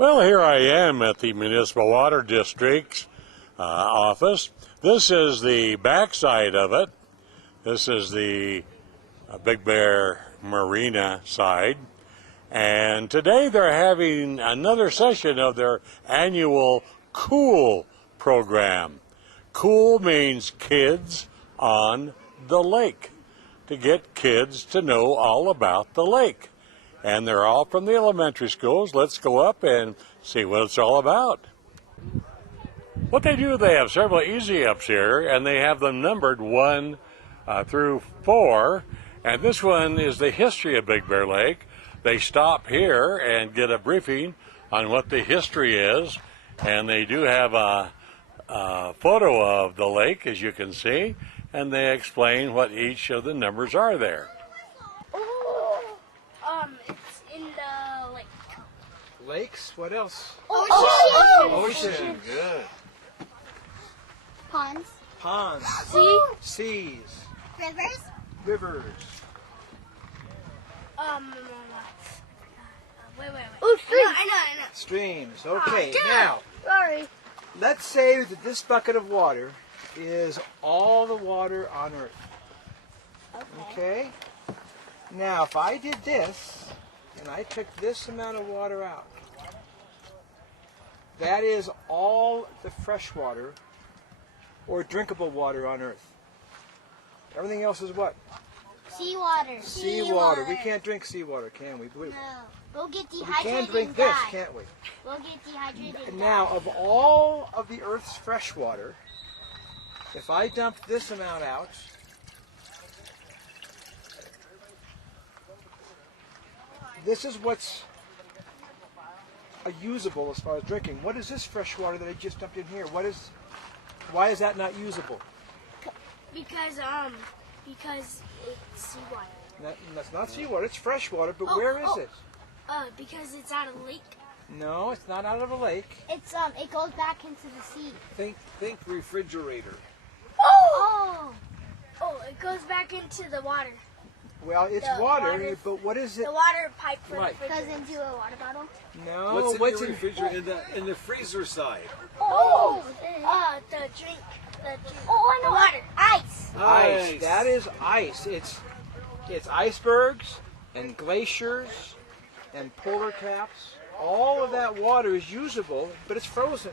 Well, here I am at the Municipal Water District's office. This is the backside of it. This is the Big Bear Marina side. And today they're having another session of their annual KOOL program. KOOL means Kids on the Lake, to get kids to know all about the lake. And they're all from the elementary schools. Let's go up and see what it's all about. What they do, they have several easy ups here, and they have them numbered 1 through 4. And this one is the history of Big Bear Lake. They stop here and get a briefing on what the history is. And they do have a photo of the lake, as you can see, and they explain what each of the numbers are there. It's in the lake. Lakes? What else? Ocean. Good. Ponds. Ponds. Sea. Seas. Rivers. Rivers. Wait. Oh, streams. I know. Streams. Okay, now, Sorry. let's say that this bucket of water is all the water on Earth. Okay? Now, if I did this, and I took this amount of water out, that is all the fresh water or drinkable water on Earth. Everything else is what? Seawater. Seawater. We can't drink seawater, can we? No. We'll get We dehydrated can drink and this, die. can't we? We'll get dehydrated and Now, die. of all of the Earth's fresh water, if I dumped this amount out, this is what's usable as far as drinking. What is this fresh water that I just dumped in here? Why is that not usable? Because it's seawater. That's not seawater, it's fresh water, but where is it? Because it's out of the lake. No, it's not out of a lake. It's it goes back into the sea. Think refrigerator. Oh. It goes back into the water. Well, it's The water, water- but what is it? The water pipe for Right. the Goes refrigerator. into a water bottle. No, What's in the refrigerator in the freezer side? The drink. Oh, I know. Water. Ice. Ice. That is ice. It's icebergs and glaciers and polar caps. All of that water is usable, but it's frozen.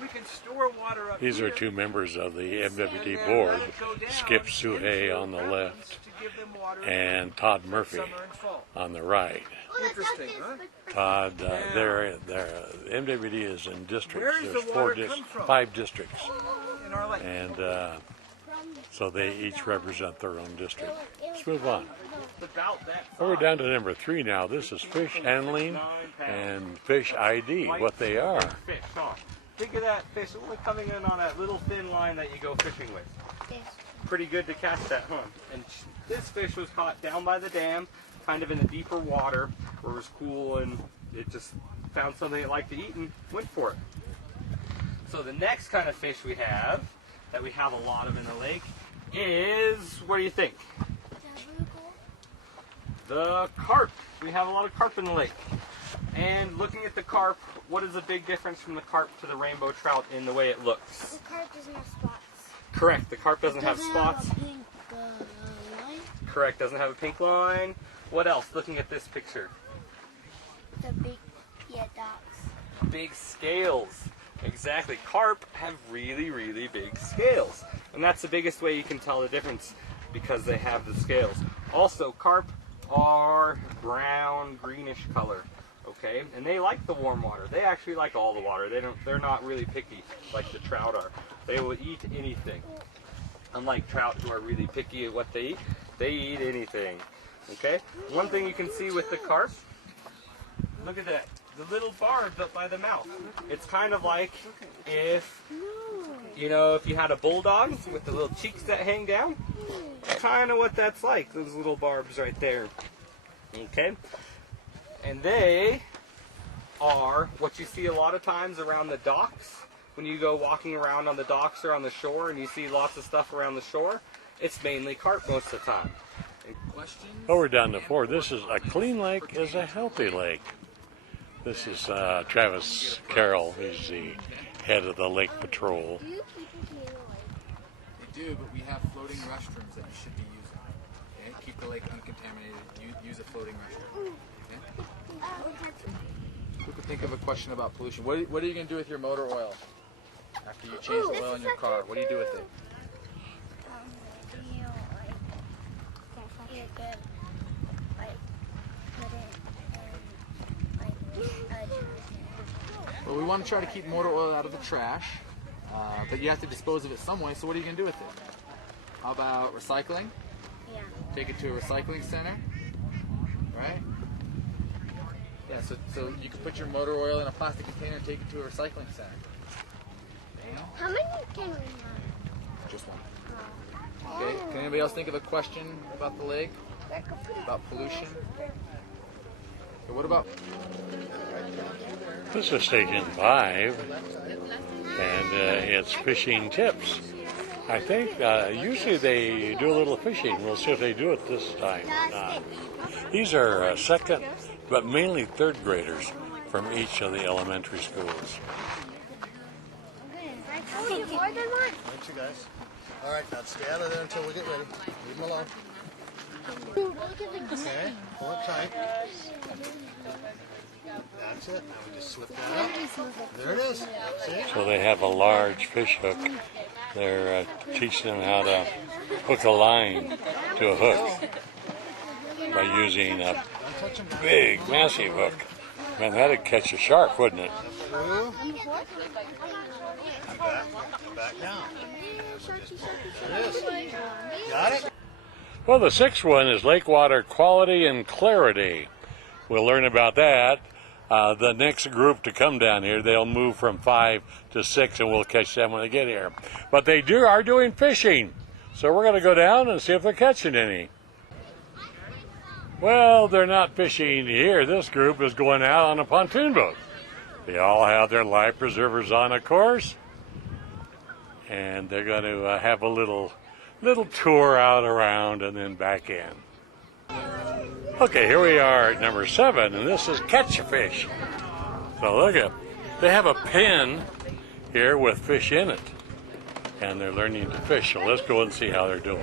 We can store water up These here. are two members of the MWD and then board, let it go down Skip into Suhay on the mountains left to give them water and Todd Murphy summer and fall. on the right. Interesting, huh? Todd, they're MWD is in districts. Where does There's the water come from? 5 districts, In our lake. and so they each represent their own district. Let's move on. About that We're down to number 3 now. This is fish handling and fish ID, what they are. Fish, huh? Think of that fish only coming in on that little thin line that you go fishing with. Pretty good to catch that, huh? And this fish was caught down by the dam, kind of in the deeper water, where it was cool, and it just found something it liked to eat and went for it. So the next kind of fish we have, that we have a lot of in the lake, is, what do you think? The carp. We have a lot of carp in the lake. And looking at the carp, what is the big difference from the carp to the rainbow trout in the way it looks? The carp doesn't have spots. Correct, the carp doesn't have spots. Have a pink line. Correct, doesn't have a pink line. What else, looking at this picture? The big, dots. Big scales. Exactly, carp have really, really big scales. And that's the biggest way you can tell the difference, because they have the scales. Also, carp are brown, greenish color. Okay, and they like the warm water. They actually like all the water. They're not really picky like the trout are. They will eat anything. Unlike trout, who are really picky at what they eat anything. Okay? One thing you can see with the carp, look at that. The little barbs up by the mouth. It's kind of like if you had a bulldog with the little cheeks that hang down. Kind of what that's like, those little barbs right there. Okay? And they are what you see a lot of times around the docks. When you go walking around on the docks or on the shore and you see lots of stuff around the shore, it's mainly carp most of the time. Oh, we're down to 4. This is a clean lake is a healthy lake. This is Travis Carroll. He's the head of the Lake Patrol. We do, but we have floating restrooms that you should be using. Okay? Keep the lake uncontaminated. Use a floating restroom. Okay? Who could think of a question about pollution? What are you going to do with your motor oil after you change the oil in your car? What do you do with it? Well, we want to try to keep motor oil out of the trash, but you have to dispose of it some way, so what are you going to do with it? How about recycling? Yeah. Take it to a recycling center, right? Yeah, so you can put your motor oil in a plastic container and take it to a recycling center. How many can we have? Just one. Okay, can anybody else think of a question about the lake? About pollution? Okay, what about... This is Station 5, and it's fishing tips. I think usually they do a little fishing. We'll see if they do it this time. These are second, but mainly third graders from each of the elementary schools. More than one? Thanks, you guys. All right, now stay out of there until we get ready. Leave them alone. Okay, pull it tight. That's it. Now we just slip that up. There it is. See? So they have a large fish hook. They're teaching them how to hook a line to a hook by using a big, massive hook. Man, that'd catch a shark, wouldn't it? Through. Back down. There it is. Got it? Well, the sixth one is lake water quality and clarity. We'll learn about that. The next group to come down here, they'll move from 5 to 6, and we'll catch them when they get here. But they are doing fishing, so we're going to go down and see if they're catching any. Well, they're not fishing here. This group is going out on a pontoon boat. They all have their life preservers on, of course, and they're going to have a little tour out around and then back in. Okay, here we are at number 7, and this is catch a fish. So look at, they have a pen here with fish in it, and they're learning to fish. So let's go and see how they're doing.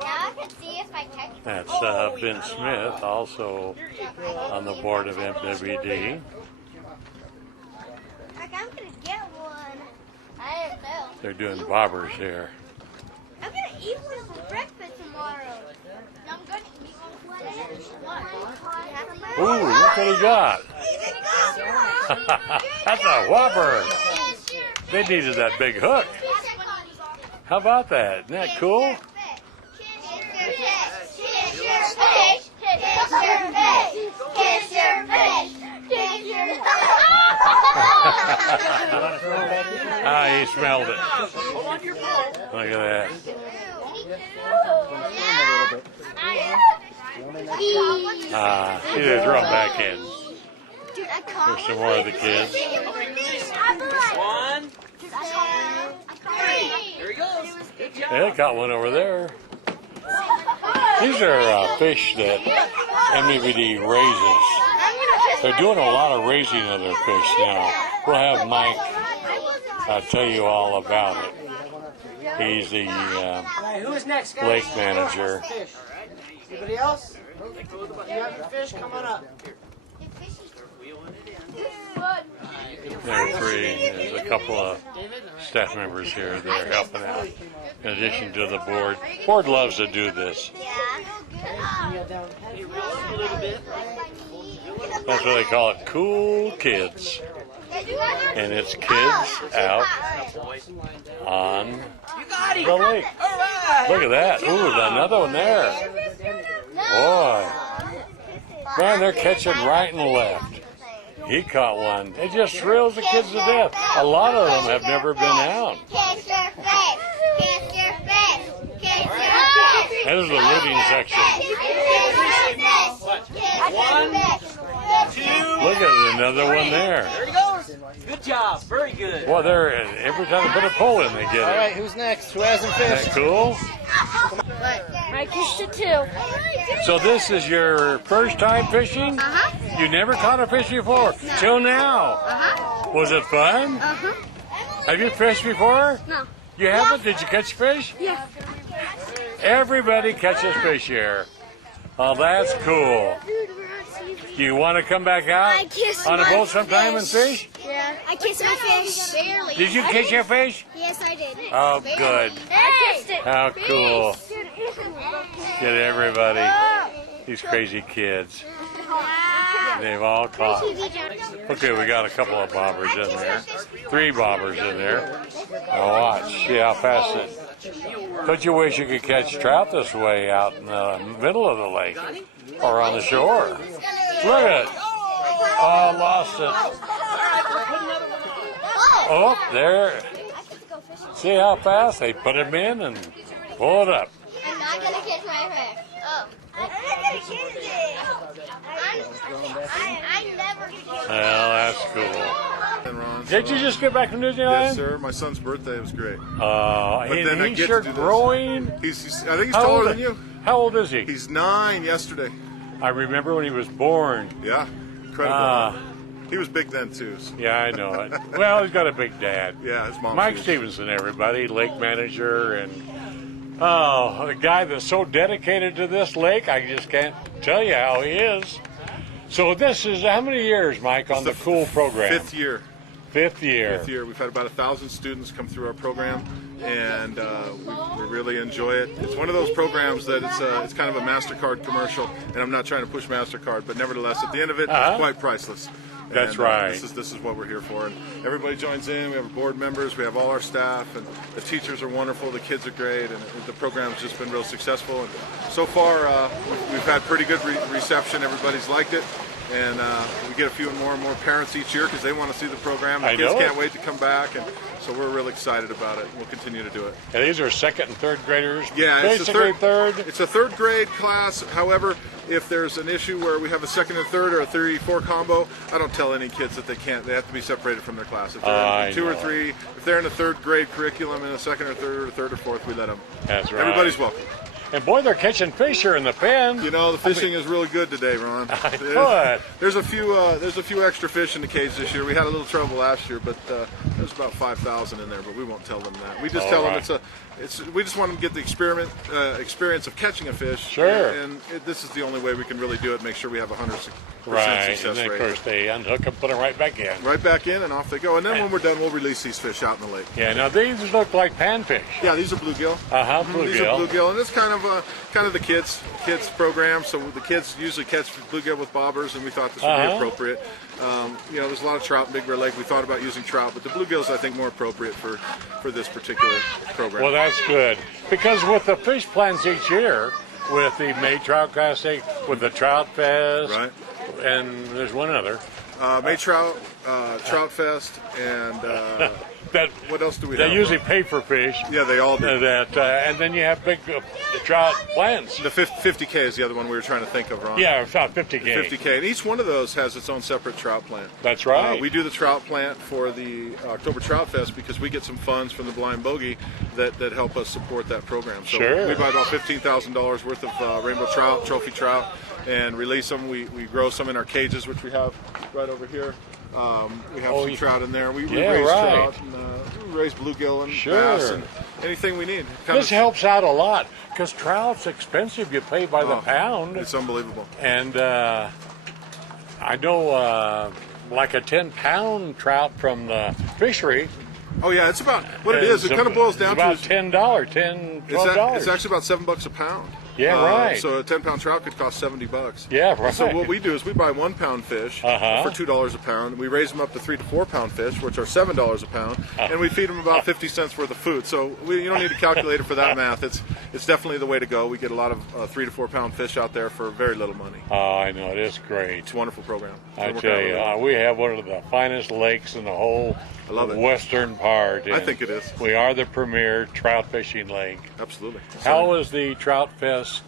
Now I can see if I catch it. That's Ben Smith, also on the board of MWD. Like, I'm gonna get one. I didn't know. They're doing bobbers here. I'm gonna eat one for breakfast tomorrow. I'm gonna eat one. Ooh, look what he got. That's a whopper. They needed that big hook. How about that? Isn't that cool? He smelled it. Look at that. He just throw it back in. Here's some more of the kids. 1, 2, 3. There he goes. Good job. Yeah, got one over there. These are fish that MWD raises. They're doing a lot of raising of their fish now. We'll have Mike tell you all about it. He's the Who's next, guys? lake manager. Anybody else? You have your fish? Come on up. There are 3. There's a couple of staff members here that are helping out. In addition to the board. Board loves to do this. That's what they call it, cool kids. And it's kids out on the lake. Look at that. Ooh, there's another one there. Boy. Man, they're catching right and left. He caught one. It just thrills the kids to death. A lot of them have never been out. There's the living section. 1, 2. Look at another one there. There he goes. Good job. Very good. Well, they're every time they put a pole in, they get All it. right, who's next? Who hasn't Isn't that fished? cool? I kissed it too. So this is your first time fishing? Uh-huh. You never caught a fish before? Till now? Uh-huh. Was it fun? Uh-huh. Have you fished before? No. You haven't? Did you catch fish? Yeah. Everybody catches fish here. Oh, that's cool. Do you want to come back I out kissed on a my boat sometime and fish? Yeah. I kissed my fish. Barely. Did you catch your fish? Yes, I did. Oh, good. I kissed it. How cool. Get everybody. These crazy kids. They've all caught. Okay, we got a couple of bobbers in there. 3 bobbers in there. Now watch. See how fast it. Don't you wish you could catch trout this way out in the middle of the lake or on the shore? Look at it. Oh, lost it. Oh, there. See how fast they put him in and pull it up. I'm not gonna catch my fish. Oh. I'm not gonna catch it. I never catch Well, that's cool. And Ron, Did you just get back from New Yes, Zealand? sir. My son's birthday was great. And then I he's get sure to do this. growing. I think he's How taller old- than you. How old is he? He's 9 yesterday. I remember when he was born. Yeah, incredible. Ah. He was big then too. So. Yeah, I know it. Well, he's got a big dad. Yeah, his mom. Mike Stevenson, everybody, lake manager, and a guy that's so dedicated to this lake, I just can't tell you how he is. So this is how many years, Mike, on the cool program? 5th year. 5th year. 5th year. We've had about 1,000 students come through our program, and we really enjoy it. It's one of those programs that it's kind of a MasterCard commercial, and I'm not trying to push MasterCard, but nevertheless, at the end of it, it's quite priceless. That's And, right. This is what we're here for, and everybody joins in. We have board members, we have all our staff, and the teachers are wonderful. The kids are great, and the program's just been real successful. And so far, we've had pretty good reception. Everybody's liked it. And we get a few more and more parents each year because they want to see the program. The kids can't wait to come back, and so we're really excited about it. We'll continue to do it. And these are 2nd and 3rd graders. Yeah, basically it's third. It's a 3rd grade class. However, if there's an issue where we have a 2nd and 3rd or a 3-4 combo, I don't tell any kids that they can't. They have to be separated from their class. If they're in 2 or 3, if they're in a 3rd grade curriculum in a 2nd or 3rd or 3rd or 4th, we let them. That's right. Everybody's welcome. And boy, they're catching fish here in the pen. You know, the fishing is really good today, Ron. I know it. There's a few extra fish in the cage this year. We had a little trouble last year, but there's about 5,000 in there. But we won't tell them that. We just tell them we just want them to get the experience of catching a fish. Sure. And this is the only way we can really do it. Make sure we have 100% Right, success and then rate. of course they unhook and put them right back in. Right back in, and off they go. And then when we're done, we'll release these fish out in the lake. Yeah, now these look like panfish. Yeah, these are bluegill. Bluegill. These are bluegill, and it's kind of the kids program. So the kids usually catch bluegill with bobbers, and we thought this would be appropriate. You know, there's a lot of trout in Big Bear Lake. We thought about using trout, but the bluegill's I think more appropriate for this particular program. Well, that's good because with the fish plans each year, with the May Trout Classic, with the Trout Fest, right? And there's one other. May Trout, Trout Fest, and that what else do we they have? They usually pay for fish. Yeah, they all do. And then you have big trout plants. The 50K is the other one we were trying to think of, Ron. Yeah, it's about 50K. 50K, and each one of those has its own separate trout plant. That's right. We do the trout plant for the October Trout Fest because we get some funds from the Blind Bogey that help us support that program. So sure. we buy about $15,000 worth of rainbow trout, trophy trout, and release them. We grow some in our cages, which we have right over here. We have some trout in there. We raise trout, and we raise bluegill and bass and anything we need. This helps out a lot because trout's expensive. You pay by the pound. It's unbelievable. And I know like a 10-pound trout from the fishery. Oh yeah, it's about what it is. It kind of boils down about to $10, $12. It's actually about $7 a pound. Yeah, right. So a 10-pound trout could cost $70. Yeah, right. So what we do is we buy 1-pound fish for $2 a pound. We raise them up to 3 to 4-pound fish, which are $7 a pound, and we feed them about 50 cents worth of food. So you don't need a calculator for that math. It's definitely the way to go. We get a lot of 3 to 4-pound fish out there for very little money. Oh, I know. It is great. It's a wonderful program. I tell you, we have one of the finest lakes in the whole I love it. western part. I think it is. We are the premier trout fishing lake. Absolutely. How is the Trout Fest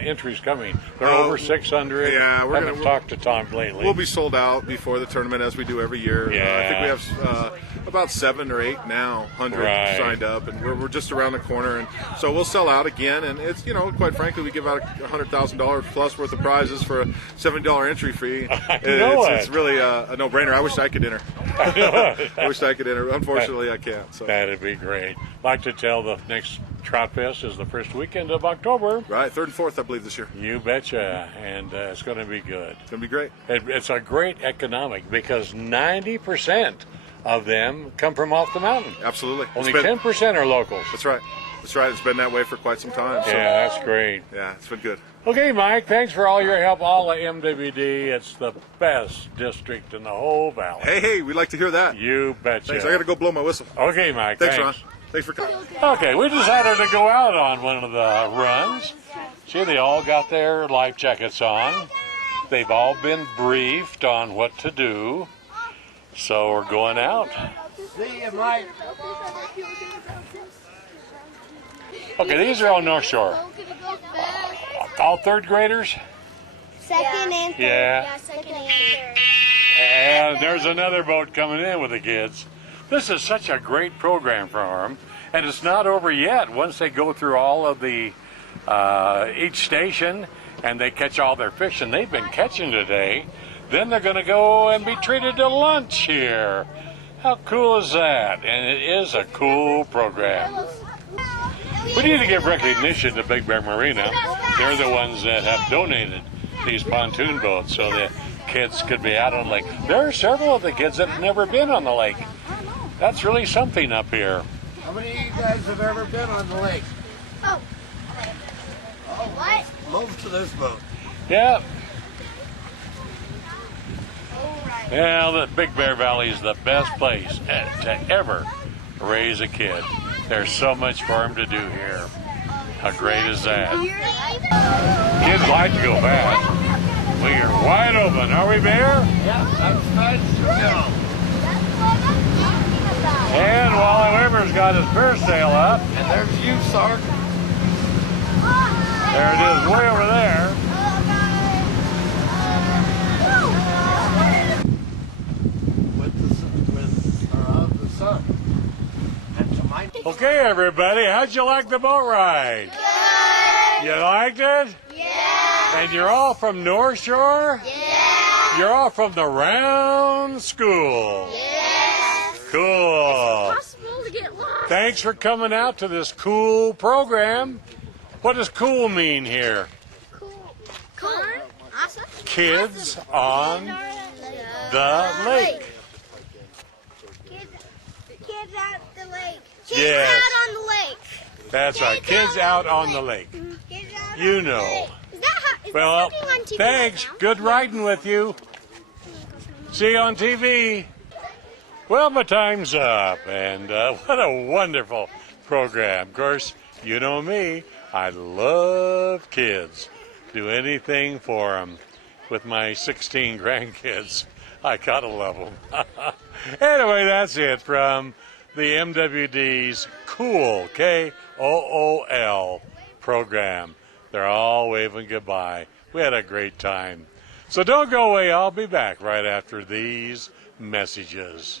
entries coming? They're over 600. Yeah, we're haven't gonna talked to Tom lately. We'll be sold out before the tournament, as we do every year. I think we have about 7 or 8 now, 100 signed up, and we're just around the corner, and so we'll sell out again. And it's, you know, quite frankly, we give out $100,000 plus worth of prizes for a $70 entry fee. It's really a no-brainer. I wish I could enter. I wish I could enter. Unfortunately, I can't. So. That'd be great. Like to tell the next Trout Fest is the first weekend of October. Right, 3rd and 4th, I believe, this year. You betcha, and it's going to be good. It's going to be great. It's a great economic because 90% of them come from off the mountain. Absolutely. Only 10% are locals. That's right. That's right. It's been that way for quite some time. So. Yeah, that's great. Yeah, it's been good. Okay, Mike, thanks for all your help. All of MWD, it's the best district in the whole valley. Hey, we'd like to hear that. You betcha. Thanks. I got to go blow my whistle. Okay, Mike. Thanks, Ron. Thanks for coming. Okay, we decided to go out on one of the runs. See, they all got their life jackets on. They've all been briefed on what to do. So we're going out. See you, Mike. Okay, these are all North Shore. All 3rd graders? Second and third. Yeah. Second and third. And there's another boat coming in with the kids. This is such a great program for them. And it's not over yet. Once they go through all of the, each station and they catch all their fish, and they've been catching today, then they're going to go and be treated to lunch here. How cool is that? And it is a cool program. We need to give recognition to Big Bear Marina. They're the ones that have donated these pontoon boats so that kids could be out on the lake. There are several of the kids that have never been on the lake. That's really something up here. How many of you guys have ever been on the lake? Oh. What? Move to this boat. Yeah. Yeah, the Big Bear Valley is the best place to ever raise a kid. There's so much for them to do here. How great is that? Kids like to go fast. We are wide open. Are we, Bear? Yeah, that's nice to go. And Wally Weber's got his first sail up. And there's you, Sark. There it is, way over there. With the sun. And to my Okay, everybody, how'd you like the boat ride? Good. You liked it? Yeah. And you're all from North Shore? Yeah. You're all from the Round School? Yes. Cool. Possible to get lost. Thanks for coming out to this cool program. What does cool mean here? Cool. Awesome. Kids on the lake. Kids out the lake. Kids Yes. out on the lake. That's right, kids out on the lake. Kids out You on the know. lake. Is that how, is Well, that something on TV thanks. right now? Good riding with you. See you on TV. Well, my time's up, and what a wonderful program. Of course, you know me. I love kids. Do anything for them. With my 16 grandkids, I gotta love them. Anyway, that's it from the MWD's Cool, K-O-O-L program. They're all waving goodbye. We had a great time. So don't go away. I'll be back right after these messages.